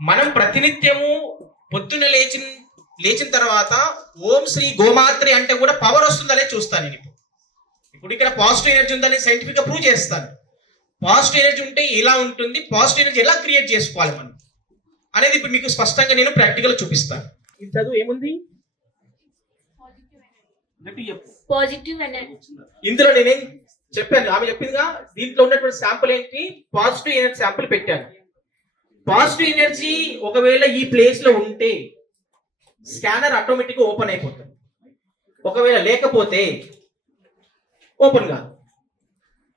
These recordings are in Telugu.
మనం ప్రతినిత్యము పొద్దున్న లేచిన లేచిన తర్వాత ఓం శ్రీ గోమాత్రి అంటే కూడా పవర్ వస్తుందనే చూస్తాను నేను ఇప్పుడు. ఇప్పుడు ఇక్కడ పాజిటివ్ ఎనర్జీ ఉందని సైంటిఫిక్గా ప్రూవ్ చేస్తాను. పాజిటివ్ ఎనర్జీ ఉంటే ఇలా ఉంటుంది పాజిటివ్ ఎనర్జీ ఎలా క్రియేట్ చేసుకోవాలి మనం? అనేది ఇప్పుడు మీకు స్పష్టంగా నేను ప్రాక్టికల్ చూపిస్తాను. ఇది చదువు ఏముంది. పాజిటివ్ ఎనర్జీ ఇందులో నేనేం చెప్పాను ఆమె చెప్పిందిగా దీంట్లో ఉన్నటువంటి శాంపుల్ ఏంటి? పాజిటివ్ ఎనర్జీ శాంపుల్ పెట్టాను. పాజిటివ్ ఎనర్జీ ఒకవేళ ఈ ప్లేస్లో ఉంటే స్కానర్ ఆటోమేటిక్ ఓపెన్ అయిపోతుంది. ఒకవేళ లేకపోతే ఓపెన్ కాదు.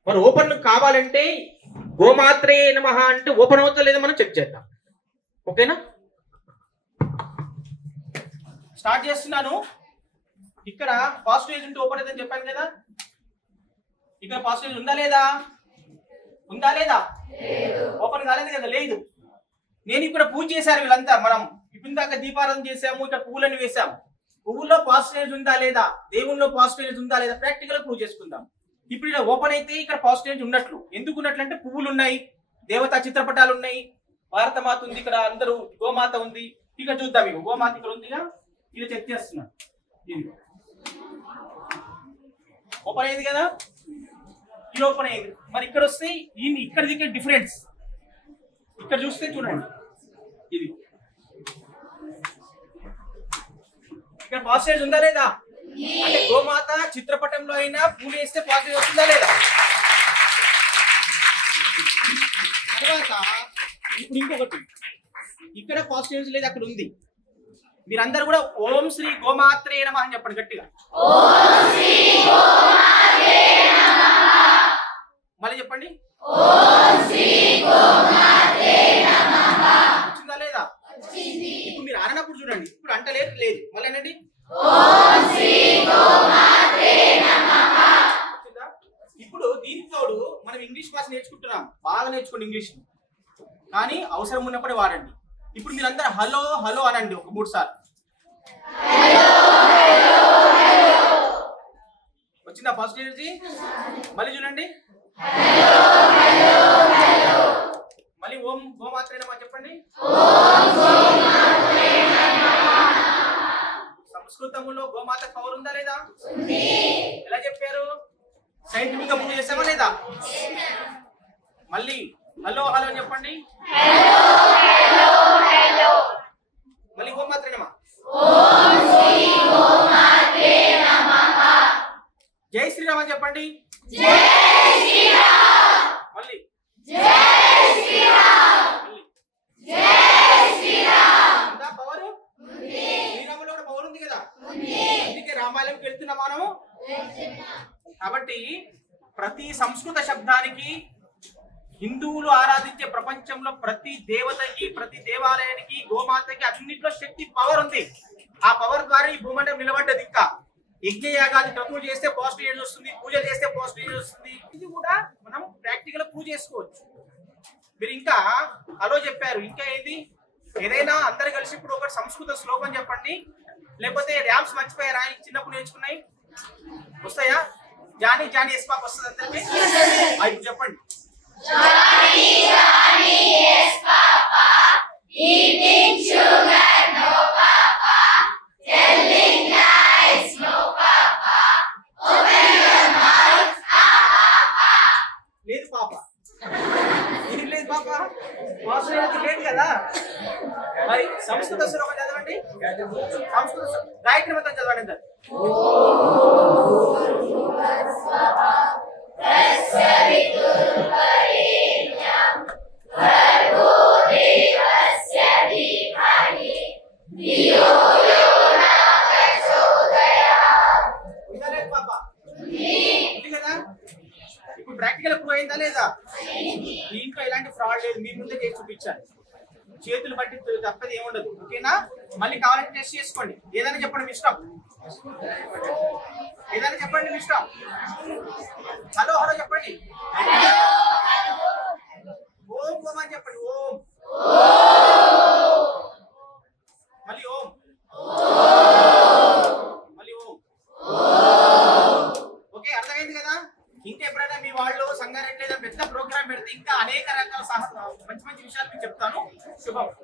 మరి ఓపెన్ కావాలంటే గోమాత్రే నమః అంటే ఓపెన్ అవుతా లేదో మనం చెక్ చేద్దాం. ఓకేనా? స్టార్ట్ చేస్తున్నాను. ఇక్కడ పాజిటివ్ ఏజ్ ఉంటే ఓపెన్ అవుతుందని చెప్పాను కదా? ఇక్కడ పాజిటివ్ ఉందా లేదా? ఉందా లేదా. ఓపెన్ కాలేదు కదా లేదు. నేను ఇక్కడ పూజ చేశారు వీళ్ళంతా. మనం ఇప్పుడు దాకా దీపారాధన చేసాము ఇక్కడ పువ్వులను వేసాము పువ్వుల్లో పాజిటివ్ ఉందా లేదా? దేవుల్లో పాజిటివ్ ఉందా లేదా? ప్రాక్టికల్ ప్రూవ్ చేసుకుందాం. ఇప్పుడు ఇలా ఓపెన్ అయితే ఇక్కడ పాజిటివ్ ఉన్నట్లు. ఎందుకు ఉన్నట్లు అంటే పువ్వులు ఉన్నాయి దేవతా చిత్రపటాలు ఉన్నాయి భారతమాత ఉంది ఇక్కడ అందరూ గోమాత ఉంది. ఇక చూద్దాం ఇక. గోమాత ఇక్కడ ఉందిగా ఇలా చెక్ చేస్తున్నా. ఇది ఓపెన్ అయింది కదా? ఇది ఓపెన్ అయింది. మరి ఇక్కడ వస్తే ఈ ఇక్కడ ఇక్కడ డిఫరెన్స్ ఇక్కడ చూస్తే చూడండి. ఇది. ఇక్కడ పాజిటివ్ ఉందా లేదా? అంటే గోమాత చిత్రపటంలో అయినా పూలు వేస్తే పాజిటివ్ వస్తుందా లేదా? తర్వాత ఇప్పుడు ఇంకొకటి. ఇక్కడ పాజిటివ్ లేదు అక్కడ ఉంది. మీరందరూ కూడా ఓం శ్రీ గోమాత్రే నమ అని చెప్పండి గట్టిగా. అన్నప్పుడు చూడండి. ఇప్పుడు అంటలేదు లేదు మళ్ళీ అనండి ఇప్పుడు దీనికి తోడు మనం ఇంగ్లీష్ భాష నేర్చుకుంటున్నాం. బాగా నేర్చుకోండి ఇంగ్లీష్. కానీ అవసరం ఉన్నప్పుడే వాడండి. ఇప్పుడు మీరందరూ హలో హలో అనండి ఒక మూడు సార్లు. వచ్చిందా ఫస్ట్ ఎనర్జీ మళ్ళీ చూడండి. మళ్ళీ ఓం గోమాత్రేనమా చెప్పండి. సంస్కృతంలో గోమాత పవర్ ఉందా లేదా? ఎలా చెప్పారు? సైంటిఫిక్గా ప్రూవ్ చేసామా లేదా? మళ్ళీ హలో హలో అని చెప్పండి. మళ్ళీ గోమాత్రేనమా జై శ్రీరామ్ అని చెప్పండి మళ్ళీ మళ్ళీ. ఉందా పవర్ శ్రీరాములో కూడా పవర్ ఉంది కదా అందుకే రామాలయంకి మనము? కాబట్టి ప్రతి సంస్కృత శబ్దానికి హిందువులు ఆరాధించే ప్రపంచంలో ప్రతి దేవతకి ప్రతి దేవాలయానికి గోమాతకి అన్నింటిలో శక్తి పవర్ ఉంది. ఆ పవర్ ద్వారా ఈ భూమండలం నిలబడ్డది ఇంకా. యజ్ఞయాగాది క్రతువులు చేస్తే పాజిటివ్ ఎనర్జీ వస్తుంది పూజలు చేస్తే పాజిటివ్ ఎనర్జీ వస్తుంది. ఇది కూడా మనం ప్రాక్టికల్ పూజ చేసుకోవచ్చు. మీరు ఇంకా హలో చెప్పారు. ఇంకా ఏంది? ఏదైనా అందరు కలిసి ఇప్పుడు ఒక సంస్కృత శ్లోకం చెప్పండి. లేకపోతే ర్యామ్స్ మర్చిపోయారా చిన్నప్పుడు నేర్చుకున్నాయి? వస్తాయా? జానీ జానీ ఎస్ పాప వస్తుంది అందరికి. చెప్పండి. లేదు పాప. ఇది లేదు పాప. మాస్టర్ లేదు కదా. మరి సంస్కృత శ్లోకం సంస్కృత గాయత్రి మంత్రం చదవండి సార్ ఇప్పుడు ప్రాక్టికల్ ప్రూవ్ అయిందా లేదా? దీంట్లో ఎలాంటి ఫ్రాడ్ లేదు. మీ ముందే చేసి చూపించాలి. చేతులు బట్టి తప్పది ఉండదు ఓకేనా? మళ్ళీ కావాలంటే టెస్ట్ చేసుకోండి. ఏదైనా చెప్పండి ఇష్టం ఏదైనా చెప్పండి ఇష్టం హలో హలో చెప్పండి. ఓం ఓం అని చెప్పండి. ఓం. మళ్ళీ ఓం. మళ్ళీ ఓం. ఓకే అర్థమైంది కదా? ఇంకా ఎప్పుడైనా మీ వాళ్ళు సంగారెడ్డి పెద్ద ప్రోగ్రామ్ పెడితే ఇంకా అనేక రకాల మంచి మంచి విషయాలు మీకు చెప్తాను. Sıfır.